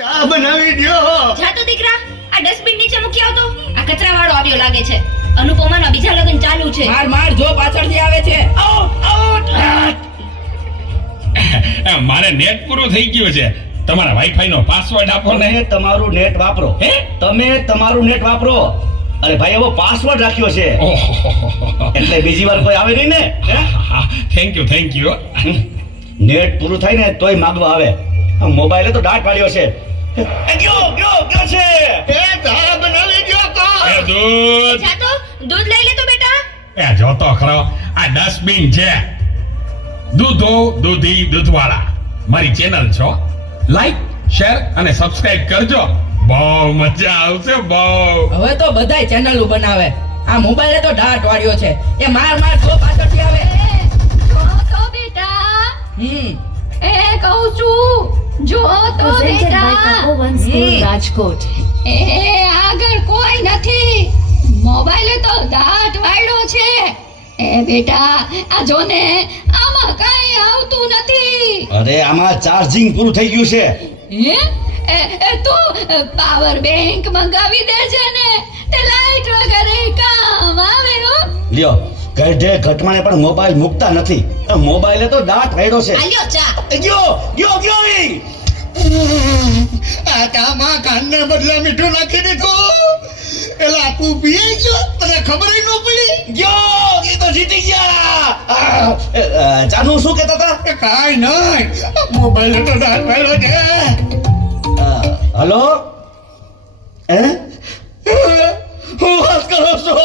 ચા બનાવી દ્યો. જા તો દીકરા, આ ડસ્ટબિન નીચે મૂકી આવતો. આ કચરાવાળો આવ્યો લાગે છે. અનુપમાના બીજા લગ્ન ચાલુ છે. માર માર જો પાછળથી આવે છે. મારે નેટ પૂરું થઈ ગયું છે. તમારા વાઈફાઈ નો પાસવર્ડ આપો ને. તમે તમારું નેટ વાપરો. હે? તમે તમારું નેટ વાપરો. અરે ભાઈ એવો પાસવર્ડ રાખ્યો છે એટલે બીજી વાર કોઈ આવે નહીં ને. Thank you. નેટ પૂરું થાય ને તોય માગવા આવે. મોબાઈલે તો દાટ પાડ્યો છે. ગયો છે. એ ચા બનાવી દ્યો તો. એ દૂધ. જા તો દૂધ લઈ લે તો બેટા. એ જોતો ખરો, આ ડસ્ટબિન છે. દૂધો દૂધી દૂધવાળા મારી ચેનલ છો. લાઈક શેર અને સબસ્ક્રાઇબ કરજો. બહુ મજા આવશે બહુ. હવે તો બધાય ચેનલો બનાવે. આ મોબાઈલે તો ડાટ વાળ્યો છે. એ માર જો પાછળથી આવે. તો બેટા હમ એ કહું છું જો તો બેટા રાજકોટ એ આગળ કોઈ નથી. મોબાઈલે તો દાંત વાળ્યો છે. એ બેટા આ જો ને આમાં કઈ આવતું નથી. અરે આમાં ચાર્જિંગ પૂરું થઈ ગયું છે. હે એ તું પાવર બેંક મંગાવી દેજે ને. તે લાઈટ વગર કામ આવે હો. લ્યો ગઢે ઘટમાને પણ મોબાઈલ મૂકતા નથી. મોબાઈલે તો દાટ વાળ્યો છે. આલ્યો ચા. ગયો ઈ. આ કામાં કાનને બદલે મીઠું નાખી દીધું. એલા તું પીએ ગયો તને ખબર ન પડી. ગયો ઈ તો જીતી ગયા. જાનુ શું કહેતા હતા? કાઈ નહીં, મોબાઈલ તો દાંત વાળ્યો છે. હલો હું વાત કરો છો?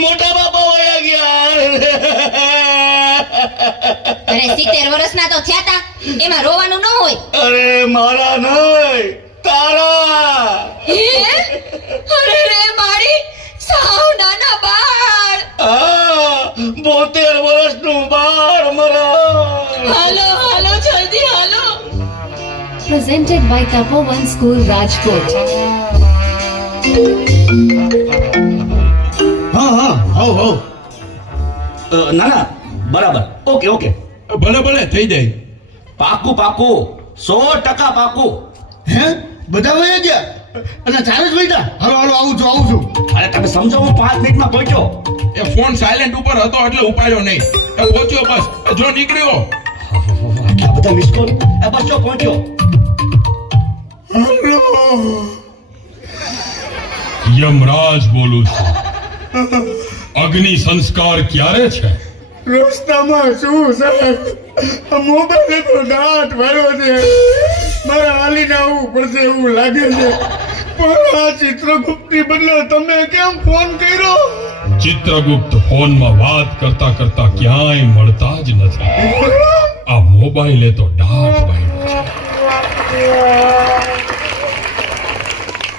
મોટા બાપા વયા ગયા. અરે 70 વર્ષના તો થયા તા. એમાં રોવાનું ન હોય. અરે મારા નહીં તારા. અરે રે મારી સાવ નાના બાળ. 72 વર્ષનું બાળ મરા. હાલો જલ્દી હાલો. presented by Tapovan School Rajkot હા ના બરાબર. ઓકે ભલે થઈ જાય. પાકું 100% પાકું. હે બધા વયા ગયા અને ચાલે જ બેટા. હાલો આવું છું. અરે તમે સમજો હું 5 મિનિટમાં પહોંચ્યો. એ ફોન સાયલેન્ટ ઉપર હતો એટલે ઉપાડ્યો નહીં. એ પહોંચ્યો બસ. જો નીકળ્યો. આટલા બધા મિસ કોલ. બસ જો પહોંચ્યો. યમરાજ બોલું છું. અગ્નિ સંસ્કાર ક્યારે છે? રસ્તામાં શું સાહેબ, મોબાઈલ તો દાંત વાળ્યો છે. મારે હાલીને આવવું પડશે એવું લાગે છે. પણ આ ચિત્રગુપ્તની બદલે તમે કેમ ફોન કર્યો? ચિત્રગુપ્ત ફોનમાં વાત કરતા ક્યાંય મળતા જ નથી. આ મોબાઈલે તો ડાટ વાળ્યો છે.